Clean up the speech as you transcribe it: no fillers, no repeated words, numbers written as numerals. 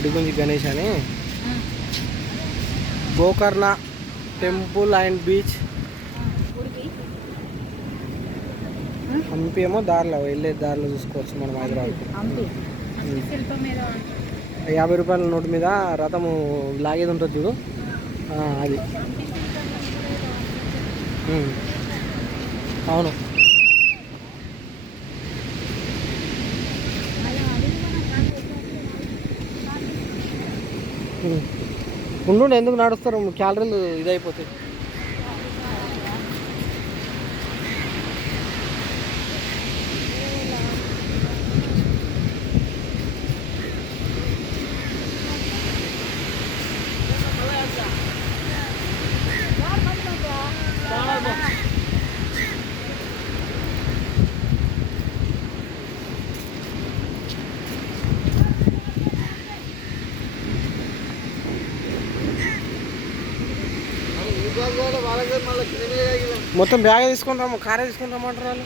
ఇడుగుంజి గణేష్ అని Gokarna temple and beach. Hampi ఏమో దారిలో వెళ్ళే దారిలో చూసుకోవచ్చు మనం హైదరాబాద్. 50 రూపాయల నోటు మీద రథము లాగేది ఉంటుంది చూడు, అది. అవును. ఉండు, ఎందుకు నడుస్తారు, క్యాలరీలు ఇదైపోతాయి. మొత్తం బ్యాగ్ తీసుకుంటాము, కారే తీసుకుంటామంటారు వాళ్ళు.